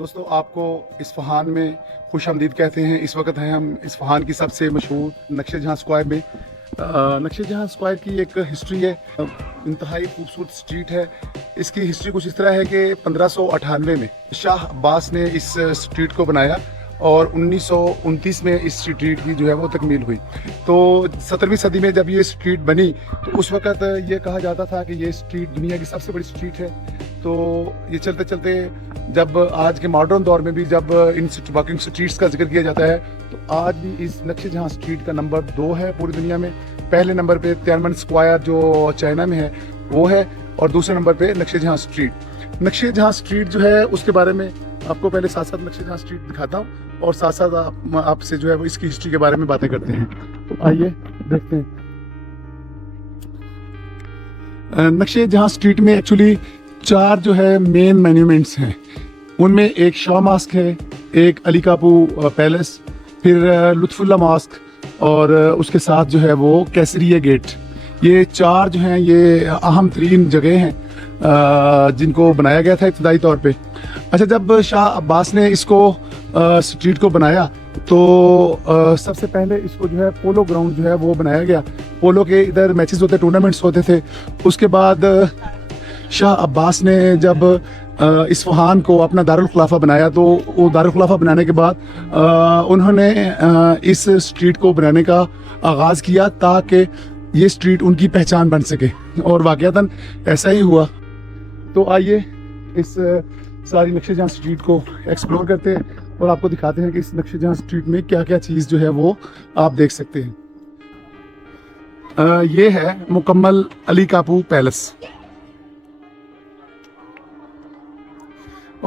दोस्तों आपको इस्फहान में खुश आमदीद कहते हैं। इस वक्त हैं हम इस्फहान की सबसे मशहूर नक्शे जहाँ स्क्वायर में। नक्शे जहाँ स्क्वायर की एक हिस्ट्री है, इंतहाई खूबसूरत स्ट्रीट है। इसकी हिस्ट्री कुछ इस तरह है कि 1598 में शाह अब्बास ने इस स्ट्रीट को बनाया और 1929 में इस स्ट्रीट की जो है वो तकमील हुई। तो 17वीं सदी में जब ये स्ट्रीट बनी तो उस वक़्त ये कहा जाता था कि ये स्ट्रीट दुनिया की सबसे बड़ी स्ट्रीट है। तो ये चलते चलते जब आज के मॉडर्न दौर में भी जब इन वॉकिंग स्ट्रीट्स का जिक्र किया जाता है तो आज भी इस नक्शे जहाँ स्ट्रीट का नंबर 2 है पूरी दुनिया में। पहले नंबर पे तियानमन स्क्वायर जो चाइना में है वो है और दूसरे नंबर पे नक्शे जहाँ स्ट्रीट। नक्शे जहाँ स्ट्रीट जो है उसके बारे में आपको पहले साथ साथ नक्शे जहाँ स्ट्रीट दिखाता हूँ और साथ साथ आपसे जो है वो इसकी हिस्ट्री के बारे में बातें करते हैं। तो आइए देखते हैं। नक्शे जहाँ स्ट्रीट में एक्चुअली 4 जो है मेन मॉन्यूमेंट्स हैं। उनमें एक शाह मास्क है, एक अली कापू पैलेस, फिर लुत्फुल्ला मास्क और उसके साथ जो है वो कैसरिया गेट। ये 4 जो हैं ये अहम तरीन जगह हैं जिनको बनाया गया था इब्तदाई तौर पे। अच्छा, जब शाह अब्बास ने इसको स्ट्रीट को बनाया तो सबसे पहले इसको जो है पोलो ग्राउंड जो है वो बनाया गया। पोलो के इधर मैचेस होते, टूर्नामेंट्स होते थे। उसके बाद शाह अब्बास ने जब इस्फहान को अपना दारुल खिलाफा बनाया तो वो दारुल खिलाफा बनाने के बाद उन्होंने इस स्ट्रीट को बनाने का आगाज़ किया ताकि ये स्ट्रीट उनकी पहचान बन सके और वाक़यातन ऐसा ही हुआ। तो आइए इस सारी नक्शे जहाँ स्ट्रीट को एक्सप्लोर करते हैं और आपको दिखाते हैं कि इस नक्शे जहाँ स्ट्रीट में क्या क्या चीज़ जो है वो आप देख सकते हैं। ये है मुकम्मल अली कापू पैलेस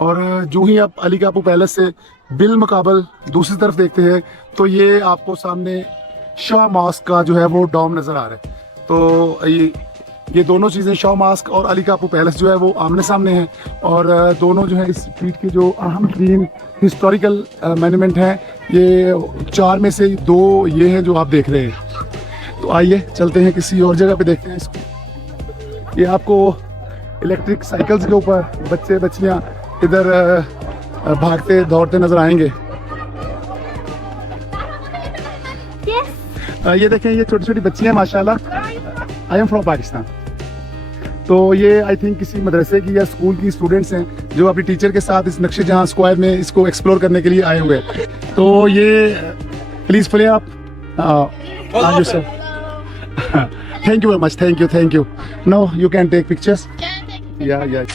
और जो ही आप अली कापू पैलेस से बिल मुकाबल दूसरी तरफ देखते हैं तो ये आपको सामने शाह मास्क का जो है वो डॉम नज़र आ रहा है। तो ये दोनों चीज़ें, शाह मास्क और अली कापू पैलेस जो है वो आमने सामने हैं और दोनों जो है इस स्ट्रीट के जो अहम तीन हिस्टोरिकल मॉन्यूमेंट हैं, ये 4 में से 2 ये हैं जो आप देख रहे हैं। तो आइए चलते हैं किसी और जगह पे देखते हैं इसको। ये आपको इलेक्ट्रिक साइकिल्स के ऊपर बच्चे बच्चियाँ इधर भागते दौड़ते नजर आएंगे। ये देखें, ये छोटी छोटी बच्चियां माशाल्लाह। I am from Pakistan. तो ये आई थिंक किसी मदरसे की या स्कूल की स्टूडेंट्स हैं जो अपनी टीचर के साथ इस नक्शे जहाँ स्क्वायर में इसको एक्सप्लोर करने के लिए आए हुए हैं। तो ये प्लीज प्ले आप sir. Thank you very much, thank you. No you can take pictures. या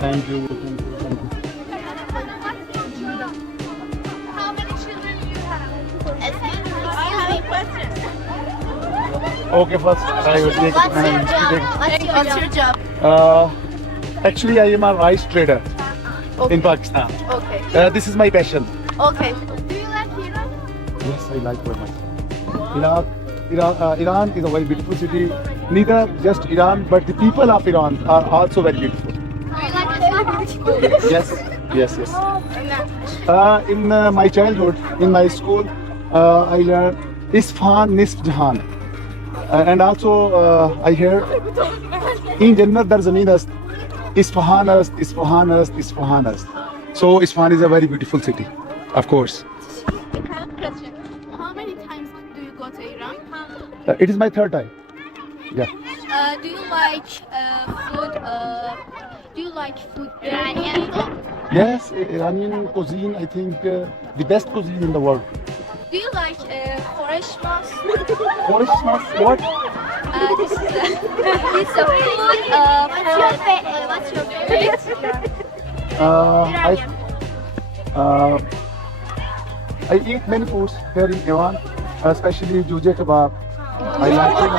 Thank you. How many children do you have? Excuse me, do you have any questions? Okay, first I will take. What's your job? Actually, I am a rice trader in Pakistan. Okay. This is my passion. Okay. Do you like Iran? Yes, I like very much. Iran is a very beautiful city. Neither just Iran, but the people of Iran are also very beautiful. Do you like Islam? Yes. In my childhood, in my school, I learned Isfahan Nisf Jahan, and also I hear in Jannat dar zameen ast, Isfahan ast. So Isfahan is a very beautiful city, of course. I have a question. How many times do you go to Iran? It is my 3rd time. Yeah. Do you like food? Do you like food Iranian food? Yes, Iranian cuisine, I think the best cuisine in the world. Do you like Koreshmas? What is what? This is it's a food. What's your favorite? I eat many foods here in Iran, especially juje kebab. I like it.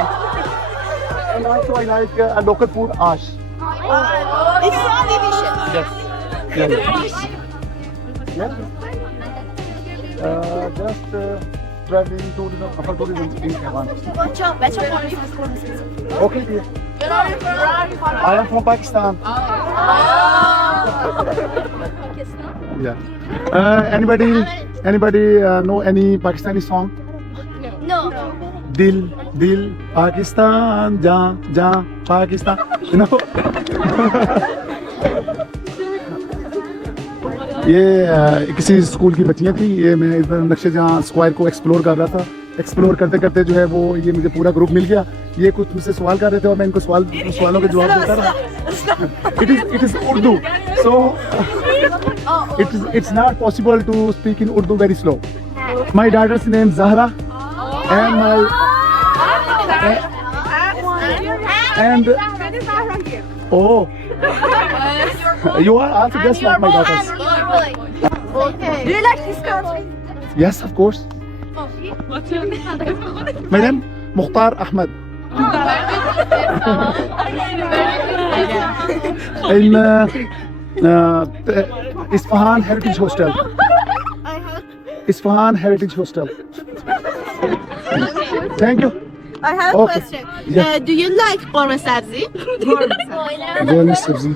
And also I like a local food, ash. It's so delicious. Yes. Just traveling for tourism in Iran. Okay, dear. I am from Pakistan. Yeah. Anybody know any Pakistani song? No. दिल दिल पाकिस्तान जा जा Pakistan, you know? ये किसी school की बच्चियां थी, ये मैं इधर नक्शे जहाँ स्क्वायर को एक्सप्लोर कर रहा था। एक्सप्लोर करते करते जो है वो ये मुझे पूरा ग्रुप मिल गया। ये कुछ मुझसे सवाल कर रहे थे और मैं इनको सवालों के जवाब देता रहा। It is Urdu, so it's not possible to speak in Urdu very slow. My daughter's name Zahra, and and oh, you are also just like my daughters. Do you like this country? Yes, of course. My name Mukhtar Ahmed. In Isfahan Heritage Hostel. Isfahan Heritage Hostel. Thank you. I have a Okay. question. Yeah. Do you like korma sabzi? Very sabzi.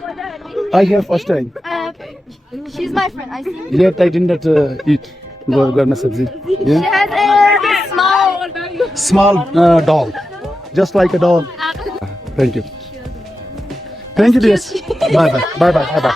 I have first time. She's my friend. I see. Yet I did not eat garma sabzi. Yeah. She has a small. Small doll, just like a doll. Thank you. Thank you, dears. Bye bye. Bye bye. Bye bye.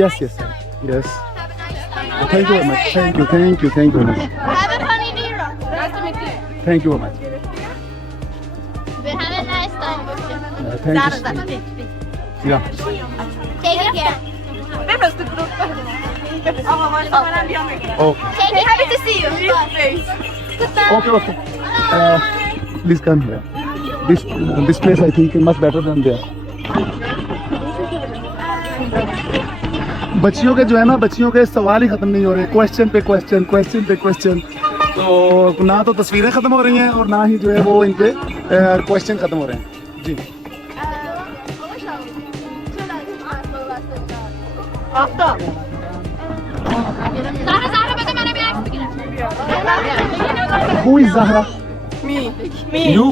Yes, yes, yes. Thank you very much. Thank you very much. Have a funny New Year. Nice to meet you. Thank you very much. Have a nice time. Thank you. Yeah. Take care. Okay. Take care. Happy to see you. Goodbye. Okay. Please come here. This place I think is much better than there. बच्चियों के जो है ना, बच्चियों के सवाल ही खत्म नहीं हो रहे, क्वेश्चन पे क्वेश्चन। तो ना तो तस्वीरें खत्म हो रही हैं और ना ही जो है वो इनके क्वेश्चन खत्म हो रहे हैं। जी Zahra, beta मैंने भी Who is Zahra? Me. You?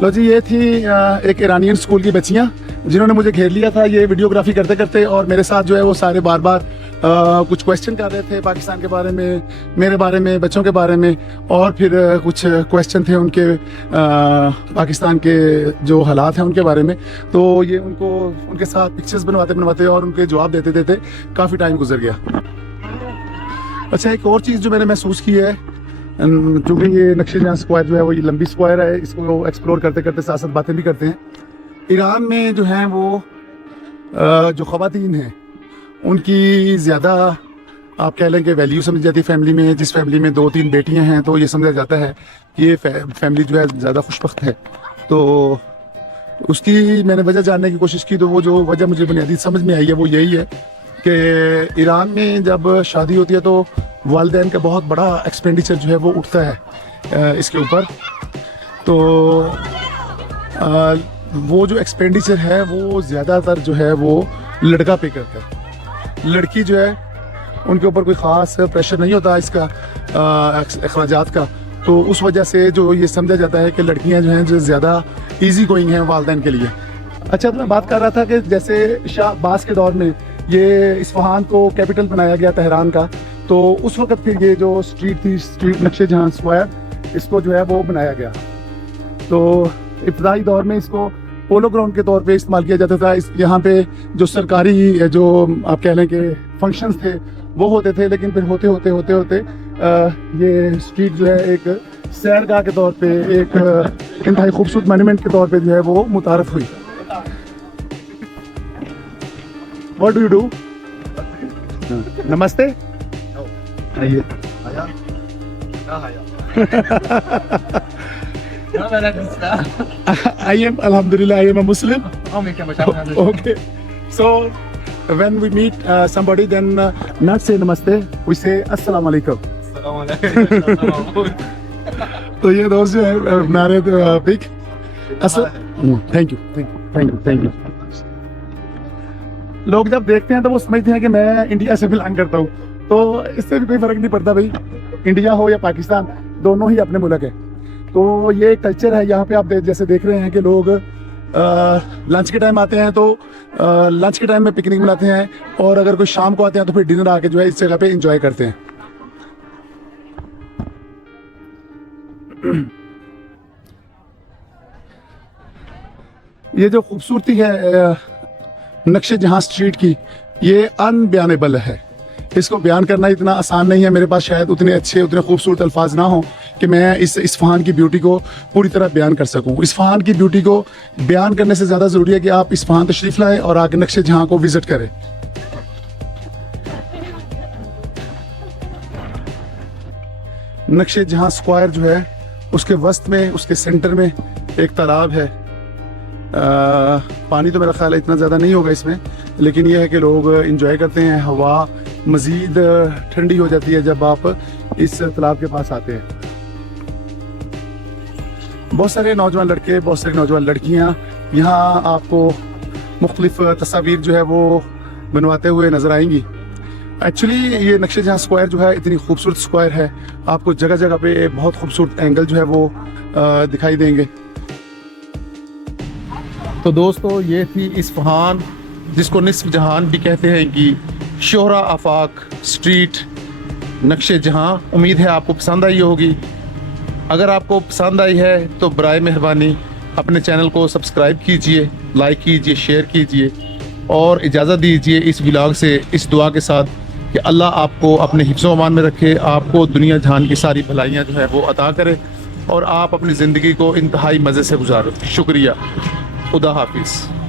लो जी, ये थी एक ईरानियन स्कूल की बच्चियां जिन्होंने मुझे घेर लिया था ये वीडियोग्राफी करते करते, और मेरे साथ जो है वो सारे बार बार कुछ क्वेश्चन कर रहे थे पाकिस्तान के बारे में, मेरे बारे में, बच्चों के बारे में, और फिर कुछ क्वेश्चन थे उनके पाकिस्तान के जो हालात हैं उनके बारे में। तो ये उनके साथ पिक्चर्स बनवाते और उनके जवाब देते देते काफ़ी टाइम गुजर गया। अच्छा, एक और चीज़ जो मैंने महसूस की है, क्योंकि ये नक्शे जहाँ स्क्वायर जो है वो ये लंबी स्क्वायर है, इसको एक्सप्लोर करते करते साथ साथ बातें भी करते हैं। ईरान में जो हैं वो जो ख़वातीन हैं उनकी ज़्यादा आप कह लें कि वैल्यू समझी जाती है फैमिली में। जिस फैमिली में 2-3 बेटियां हैं तो ये समझा जाता है कि ये फैमिली जो है ज़्यादा खुशबख्त है। तो उसकी मैंने वजह जानने की कोशिश की, तो वो जो वजह मुझे बुनियादी समझ में आई है वो यही है कि ईरान में जब शादी होती है तो वालिदैन का बहुत बड़ा एक्सपेंडिचर जो है वो उठता है इसके ऊपर। तो वो जो एक्सपेंडिचर है वो ज़्यादातर जो है वो लड़का पे करता है। लड़की जो है उनके ऊपर कोई ख़ास प्रेशर नहीं होता इसका अखराजात का, तो उस वजह से जो ये समझा जाता है कि लड़कियां जो हैं जो ज़्यादा इजी गोइंग हैं वालिदैन के लिए। अच्छा, तो मैं बात कर रहा था कि जैसे शाह अब्बास के दौर में ये इस्फहान को कैपिटल बनाया गया तेहरान का, तो उस वक्त फिर ये जो स्ट्रीट थी, स्ट्रीट नक्शे जहाँ स्क्वायर, इसको जो है वो बनाया गया। तो इब्तदाई दौर में इसको पोलो ग्राउंड के तौर पे इस्तेमाल किया जाता था। यहाँ पे जो सरकारी जो आप कह लें कि फंक्शंस थे वो होते थे, लेकिन फिर होते होते ये स्ट्रीट जो है एक सैरगाह के तौर पे, एक इंतहाई खूबसूरत मोन्यूमेंट के तौर पे जो है वो मुतारफ हुई। What do you do? नमस्ते। आइए। I am Alhamdulillah, I am a Muslim. Okay. So when we meet somebody, then not say namaste, we say Assalamu alaikum. तो ये दोस्त जो है हमारे पिक थैंक यू। लोग जब देखते हैं तो वो समझते हैं कि मैं इंडिया से बिलोंग करता हूँ, तो इससे भी कोई फर्क नहीं पड़ता भाई, इंडिया हो या पाकिस्तान, दोनों ही अपने मुल्क है। तो ये कल्चर है यहाँ पे। आप जैसे देख रहे हैं कि लोग लंच के टाइम आते हैं तो लंच के टाइम में पिकनिक मनाते हैं, और अगर कोई शाम को आते हैं तो फिर डिनर आके जो है इस जगह पे एंजॉय करते हैं। ये जो खूबसूरती है नक्शे जहां स्ट्रीट की, ये अनबयानेबल है। इसको बयान करना इतना आसान नहीं है। मेरे पास शायद उतने अच्छे, उतने खूबसूरत अल्फाज ना हो कि मैं इस इस्फहान की ब्यूटी को पूरी तरह बयान कर सकूं। इस्फहान की ब्यूटी को बयान करने से ज़्यादा ज़रूरी है कि आप इस्फहान तशरीफ़ लाएं और आके नक्शे जहां को विज़िट करें। नक्शे जहां स्क्वायर जो है उसके वस्त में, उसके सेंटर में एक तालाब है। पानी तो मेरा ख्याल है इतना ज़्यादा नहीं होगा इसमें, लेकिन यह है कि लोग इंजॉय करते हैं। हवा मज़ीद ठंडी हो जाती है जब आप इस तालाब के पास आते हैं। बहुत सारे नौजवान लड़के, बहुत सारी नौजवान लड़कियां यहाँ आपको मुख्तलिफ तस्वीर जो है वो बनवाते हुए नज़र आएंगी। एक्चुअली ये नक्शे जहाँ स्क्वायर जो है इतनी खूबसूरत स्क्वायर है, आपको जगह जगह पे बहुत खूबसूरत एंगल जो है वो दिखाई देंगे। तो दोस्तों ये थी इस्फहान, जिसको निस्फ जहान भी कहते हैं, कि शोहरा आफाक स्ट्रीट नक्शे जहां। उम्मीद है आपको पसंद आई होगी। अगर आपको पसंद आई है तो बराए मेहरबानी अपने चैनल को सब्सक्राइब कीजिए, लाइक कीजिए, शेयर कीजिए, और इजाज़त दीजिए इस व्लॉग से इस दुआ के साथ कि अल्लाह आपको अपने हिफ्ज़-ओ अमान में रखे, आपको दुनिया जहान की सारी भलाइयाँ जो है वो अता करे, और आप अपनी ज़िंदगी को इंतहाई मज़े से गुजारो। शुक्रिया। खुदा हाफिज़।